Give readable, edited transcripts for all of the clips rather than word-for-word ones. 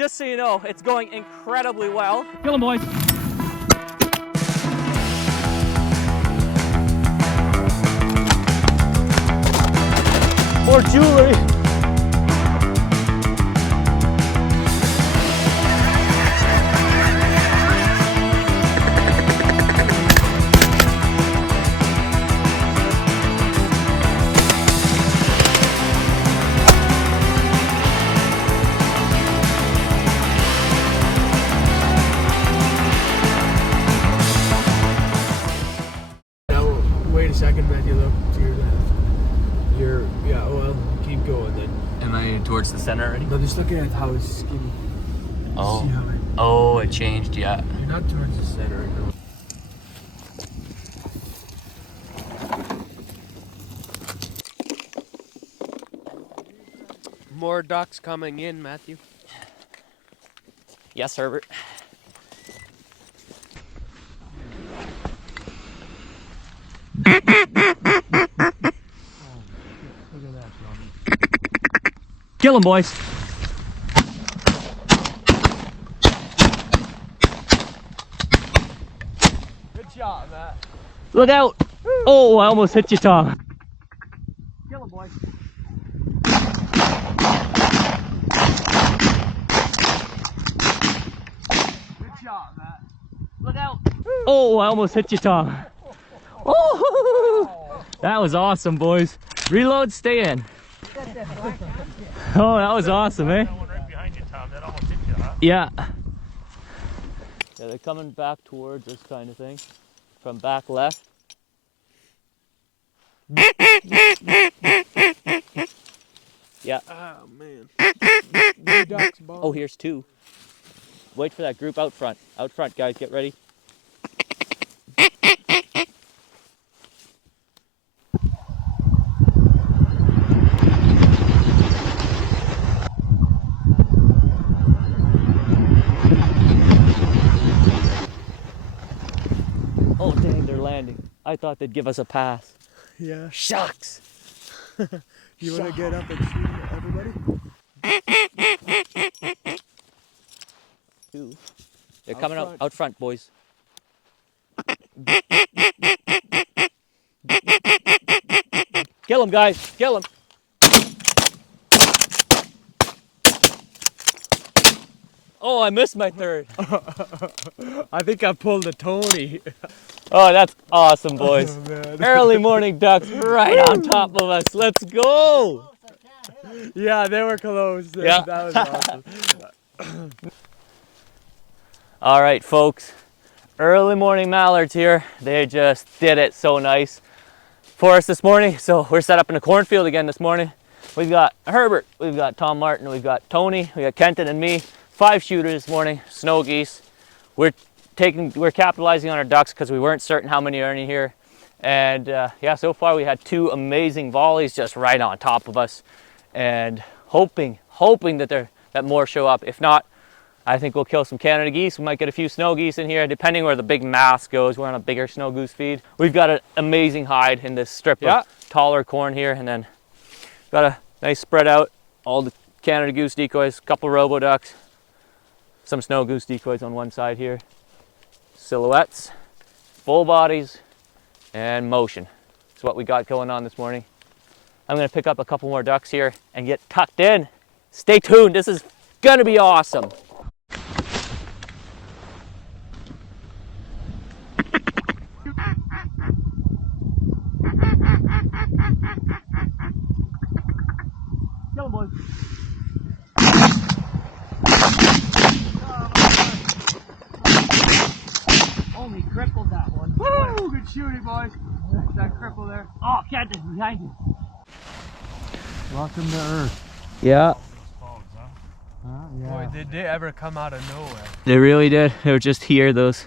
just so you know, it's going incredibly well. Kill him, boys. More jewelry. Wait a second, Matthew, look to your left. Yeah, well, keep going then. Am I towards the center already? No, just looking at how it's skinny. Oh. See how Oh, it changed, yeah. you're not towards the center, no. More ducks coming in, Matthew. Yes, Herbert. Kill him, boys. Good job, Matt. Look out. Oh, I almost hit you, Tom. Kill him, boys. Good job, Matt. Look out. Oh, I almost hit you, Tom. Oh, that was awesome, boys. Reload, stay in. Oh, that was awesome, eh? That one right behind you, Tom. That almost hit you, huh? Yeah. Yeah, they're coming back towards us kind of thing. From back left. Yeah. Oh, man. New ducks, ball. Oh, here's two. Wait for that group out front. Out front, guys, get ready. Oh, dang, they're landing. I thought they'd give us a pass. Yeah. Shucks! You want to get up and shoot everybody? Two. They're coming out front, boys. Kill them, guys. Kill them. Oh, I missed my third. I think I pulled a Tony. Oh, that's awesome, boys. Oh, man. Early morning ducks right on top of us. Let's go. Yeah, they were close. Yeah. That was awesome. All right, folks. Early morning mallards here. They just did it so nice for us this morning. So we're set up in a cornfield again this morning. We've got Herbert, we've got Tom Martin, we've got Tony, we got Kenton and me. 5 shooters this morning, snow geese. We're capitalizing on our ducks because we weren't certain how many are in here. And yeah, so far we had 2 amazing volleys just right on top of us. And hoping that more show up. If not, I think we'll kill some Canada geese. We might get a few snow geese in here, depending where the big mass goes. We're on a bigger snow goose feed. We've got an amazing hide in this strip of taller corn here, and then got a nice spread out, all the Canada goose decoys, a couple robo ducks, some snow goose decoys on one side here, silhouettes, full bodies, and motion. That's what we got going on this morning. I'm gonna pick up a couple more ducks here and get tucked in. Stay tuned, this is gonna be awesome. Kill him, boys. Only crippled that one. Woo! Good shooting, boys. That cripple there. Oh, Kenton, behind you. Welcome to Earth. Yeah, Boy, did they ever come out of nowhere. they really did. They were just here, those.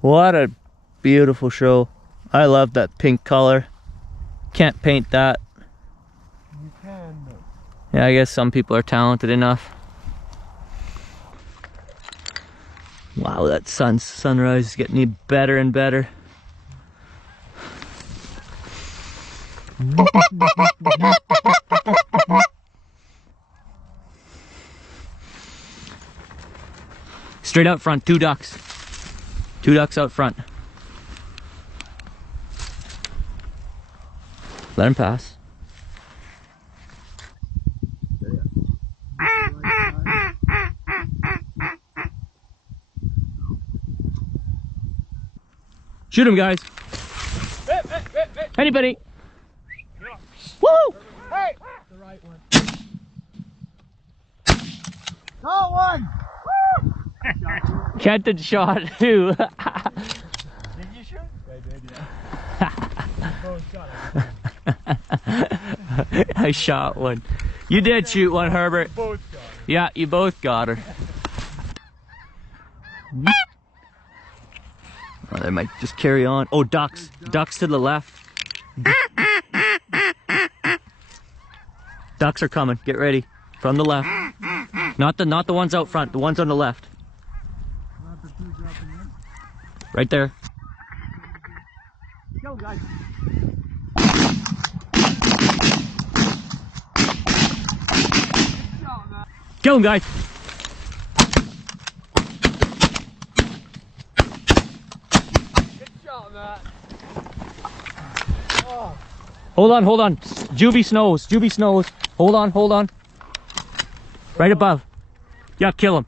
What a beautiful show. I love that pink color. Can't paint that. You can, but Yeah, I guess some people are talented enough. Wow, that sunrise is getting better and better. Straight out front, 2 ducks. 2 ducks out front. Let him pass. Shoot him, guys. Anybody? Woo! Hey! The right one. Got one! Kent did shot too. Did you shoot? I did, yeah. Oh, shot it. I shot one. You did shoot one, Herbert. Both got it. Yeah, you both got her. Oh, they might just carry on. Oh, ducks. Ducks to the left. Ducks are coming. Get ready. From the left. Not the ones out front. The ones on the left. Right there. Go, guys. Kill him, guys. Good shot, Matt. Oh. Hold on. Juvie snows. Hold on. Right above. Yeah, kill him.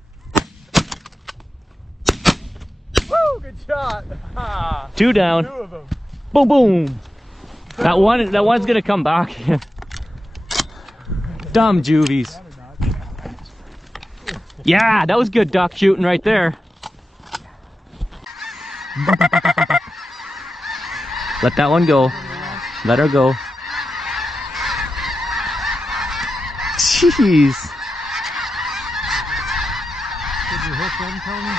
Woo, good shot. Ah, 2 down. 2 of them. Boom, boom. That one's gonna come back. Dumb juvies. Yeah, that was good duck shooting right there. Let that one go. Let her go. Jeez. Did you hook them, Tony?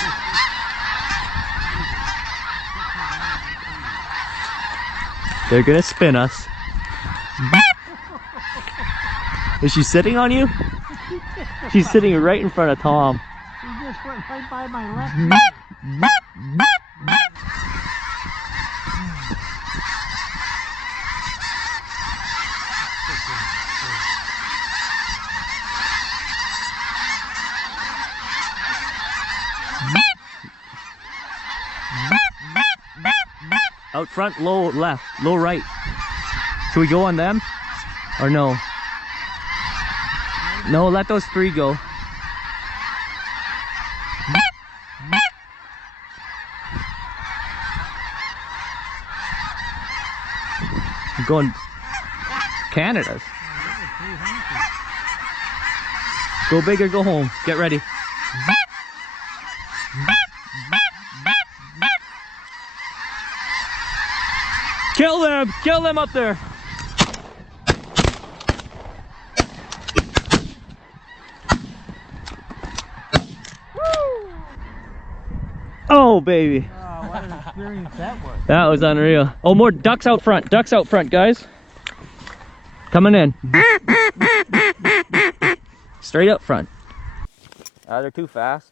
They're gonna spin us. Is she sitting on you? She's sitting right in front of Tom. He just went right by my left. Out front, low left, low right. Should we go on them? Or no? No, let those 3 go. I'm going Canada's. Go big or go home. Get ready. Kill them! Kill them up there! Oh, baby. Oh, what an experience that was. That was unreal. Oh, more ducks out front. Ducks out front, guys. Coming in. Straight up front. They're too fast.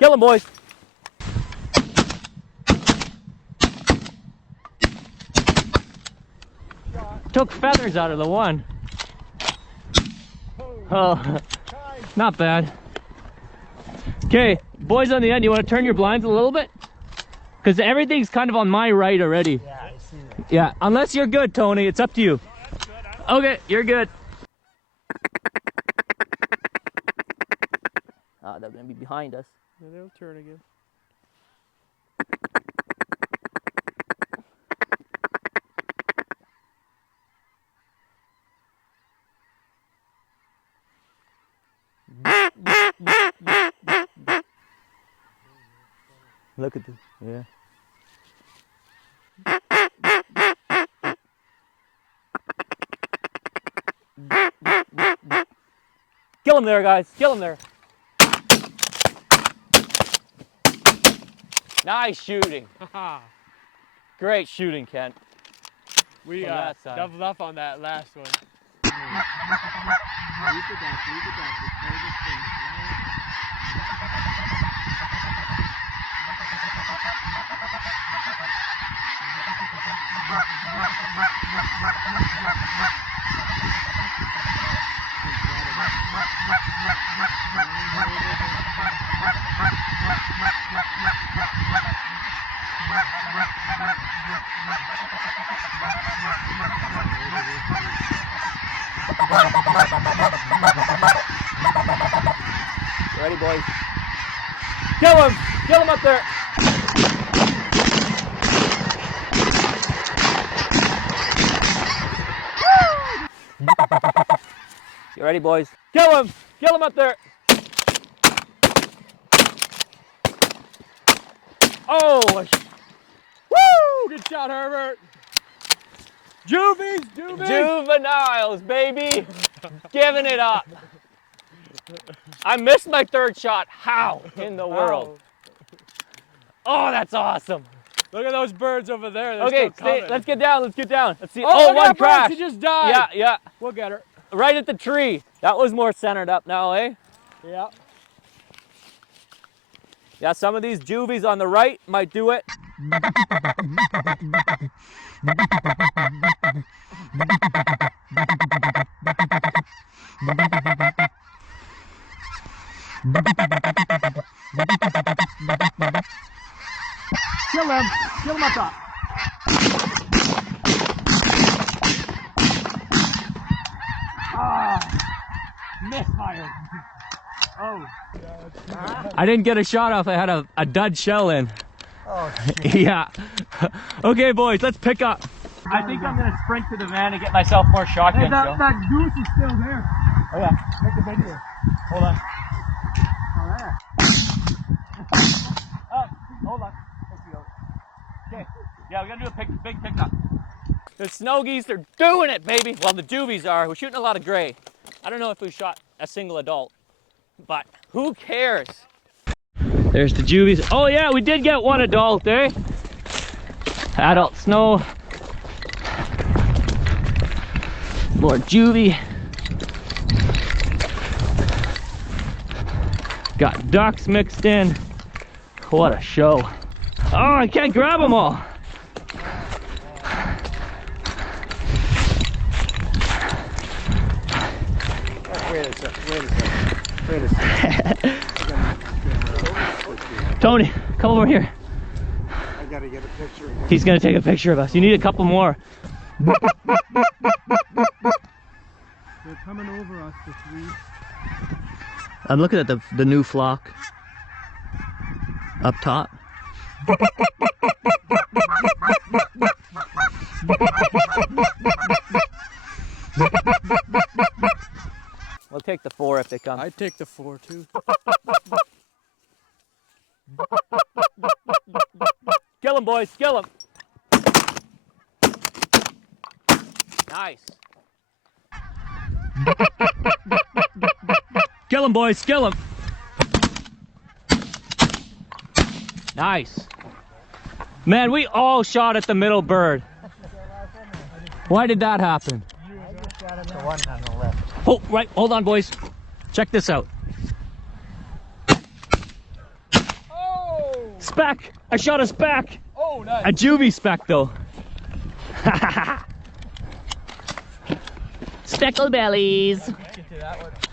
Kill them, boys. Took feathers out of the one. Oh, not bad. Okay, boys on the end, you want to turn your blinds a little bit? Because everything's kind of on my right already. Yeah, I see that. Yeah, unless you're good, Tony, it's up to you. Okay, you're good. They're going to be behind us. Yeah, they'll turn again. Look at this. Yeah. Kill him there, guys. Kill him there. Nice shooting. Great shooting, Kent. We From that side. doubled up on that last one. You ready, boys? Kill him! Kill him up there! You ready, boys? Kill him! Kill him up there! Oh! Woo! Good shot, Herbert. Juvies, Juveniles, baby! Giving it up. I missed my third shot. How in the world? Oh, that's awesome. Look at those birds over there. They're Okay, still coming. let's get down. Let's get down. Let's see. Oh, One crash. She just died. Yeah, yeah. We'll get her. Right at the tree. That was more centered up now, eh? Yeah. Yeah, some of these juvies on the right might do it. Kill him. Kill him up top. Misfire. Oh. I didn't get a shot off. I had a dud shell in. Oh, Yeah. Okay, boys, let's pick up. I think I'm gonna sprint to the van and get myself more shotgun Hey, that goose is still there. Oh yeah. Make the video. Hold on. All right. Oh, hold on. Okay. Yeah, we're gonna do a big pickup. The snow geese, they're doing it, baby. Well, the juvies are. We're shooting a lot of gray. I don't know if we shot a single adult, but who cares? There's the juvies. Oh yeah, we did get one adult, eh? Adult snow. More juvie. Got ducks mixed in. What a show. Oh, I can't grab them all. Wait a second. Tony, come over here. I gotta get a picture. He's gonna take a picture of us. You need a couple more. They're coming over us, the three. I'm looking at the new flock up top. We'll take the 4 if they come. I'd take the 4 too. Kill them, boys. Kill them. Nice. Kill him, boys, kill him. Nice. Man, we all shot at the middle bird. Why did that happen? The one on the left. Oh, right, hold on, boys. Check this out. Oh! Speck! I shot a speck! Oh, nice. A juvie speck, though. Specklebellies.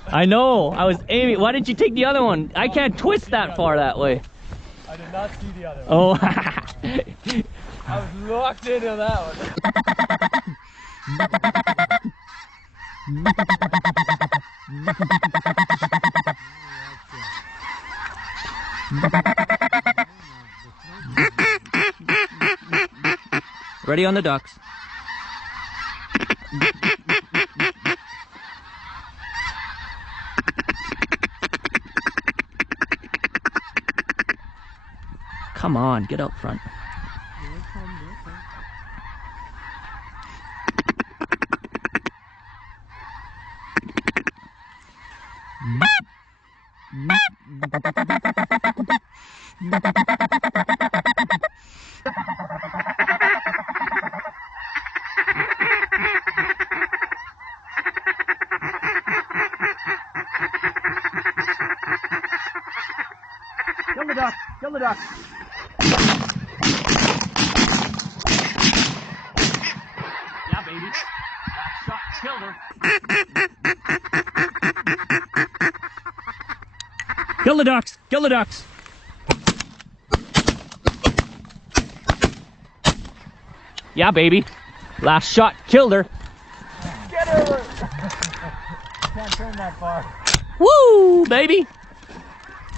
I know, I was aiming. Why didn't you take the other one? I can't twist that far that way. I did not see the other one. Oh. I was locked into that one. Ready on the ducks. Come on, get out front. Kill the duck. Kill the duck. Yeah, baby. That shot killed her. Kill the ducks! Kill the ducks! Yeah, baby. Last shot killed her. Get her! Can't turn that far. Woo, baby!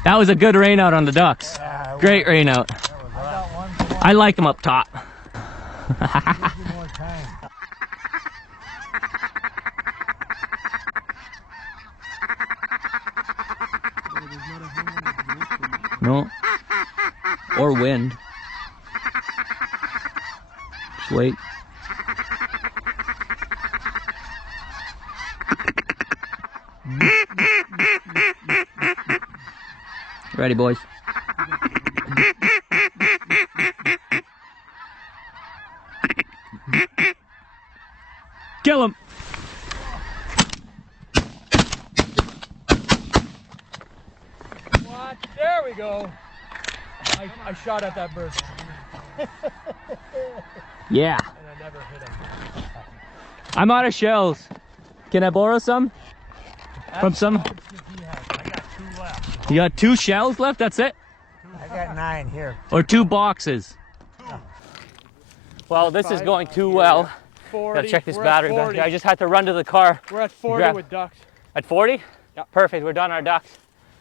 That was a good rain out on the ducks. Yeah, Great rain out. I like them up top. No. Or wind. Just wait. Ready, boys. Kill him. What? There we go. I shot at that bird. Yeah. And I never hit him. I'm out of shells. Can I borrow some? From some? I got 2 left. You got 2 shells left? That's it? I got 9 here. Or 2 boxes? Well, this is going too well. 40. Gotta check this We're at battery back 40. here. I just had to run to the car. We're at 40 Grab- with ducks. At 40? Yeah. Perfect, we're done our ducks.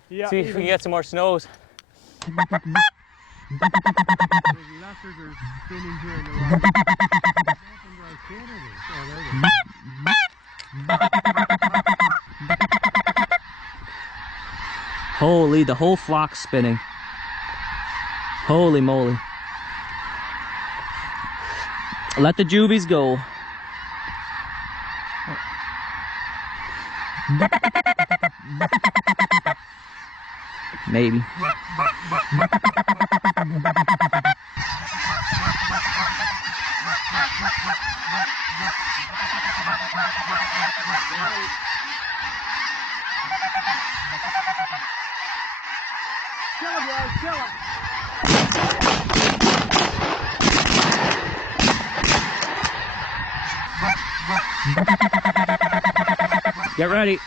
Yeah. See if we can get some more snows. Holy, the whole flock's spinning. Holy moly. Let the jubies go. Maybe. Kill him, guys, kill him. Get ready.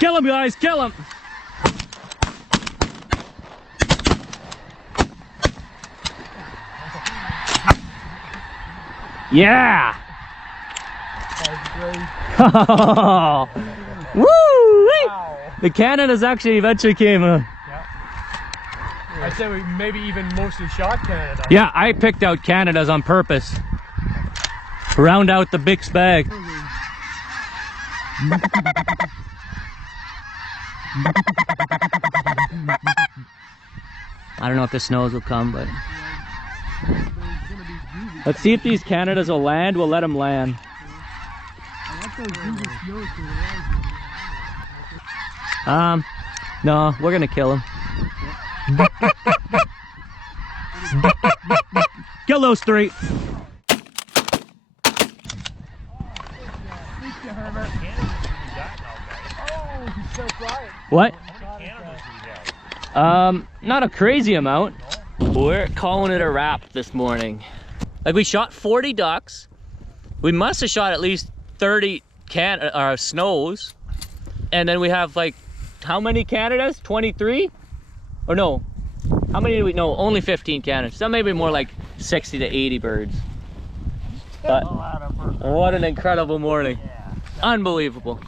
Kill him, guys, kill him. Yeah. Woo! The Canadas actually eventually came. I'd say we maybe even mostly shot Canada. Yeah, I picked out Canadas on purpose. Round out the Bix bag. I don't know if the snows will come, but let's see if these Canadas will land. We'll let them land. No, we're gonna kill them. Kill those 3. What? Not a crazy amount. We're calling it a wrap this morning. Like, we shot 40 ducks. We must have shot at least 30 snows. And then we have like, how many Canadas? 23? Or no, how many do we know? Only 15 Canadas. So maybe more like 60 to 80 birds. But what an incredible morning. Unbelievable.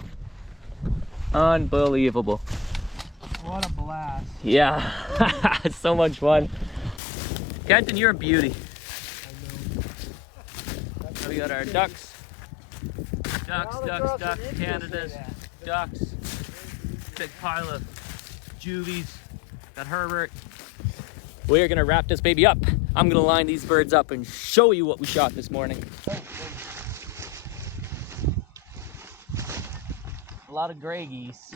Unbelievable. What a blast. Yeah, it's so much fun. Kenton, you're a beauty. So we got our ducks. Ducks, Canadas, ducks. Big pile of juvies. Got Herbert. We're gonna wrap this baby up. I'm gonna line these birds up and show you what we shot this morning. A lot of gray geese.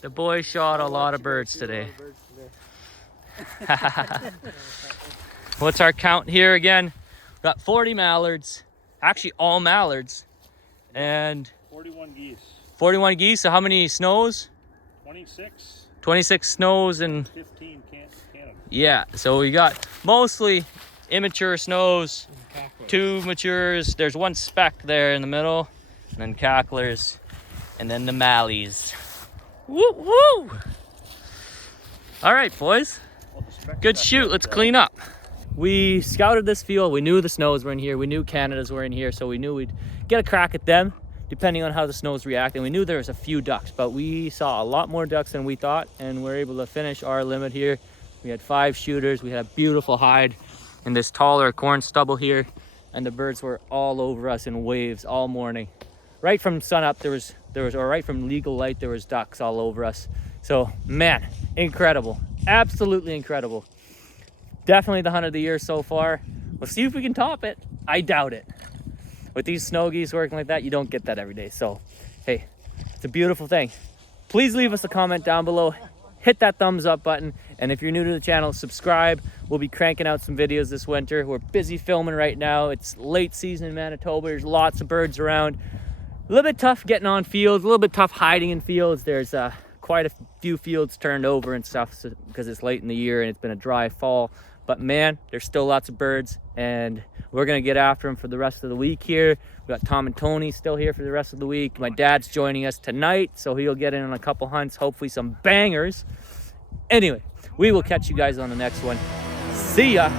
The boys shot a lot of birds today. What's our count here again? We got 40 mallards, actually all mallards, and 41 geese. 41 geese. So how many snows? 26. 26 snows and 15 Canada. yeah. So we got mostly immature snows, 2 matures. There's 1 speck there in the middle, and then cacklers, and then the mallies. Woo woo! All right, boys. Good shoot. Let's clean up. We scouted this field. We knew the snows were in here. We knew Canada's were in here, so we knew we'd get a crack at them depending on how the snows react. And we knew there was a few ducks, but we saw a lot more ducks than we thought, and we're able to finish our limit here. We had 5 shooters. We had a beautiful hide in this taller corn stubble here, and the birds were all over us in waves all morning. Right from sunup, or right from legal light, there was ducks all over us. So, man, incredible. Absolutely incredible. Definitely the hunt of the year so far. We'll see if we can top it. I doubt it. With these snow geese working like that, you don't get that every day. So, hey, it's a beautiful thing. Please leave us a comment down below. Hit that thumbs up button. And if you're new to the channel, subscribe. We'll be cranking out some videos this winter. We're busy filming right now. It's late season in Manitoba. There's lots of birds around. A little bit tough getting on fields. A little bit tough hiding in fields. There's quite a few fields turned over and stuff because it's late in the year and it's been a dry fall. But man, there's still lots of birds, and we're gonna get after them for the rest of the week here. We got Tom and Tony still here for the rest of the week. My dad's joining us tonight, so he'll get in on a couple hunts, hopefully some bangers. Anyway, we will catch you guys on the next one. See ya.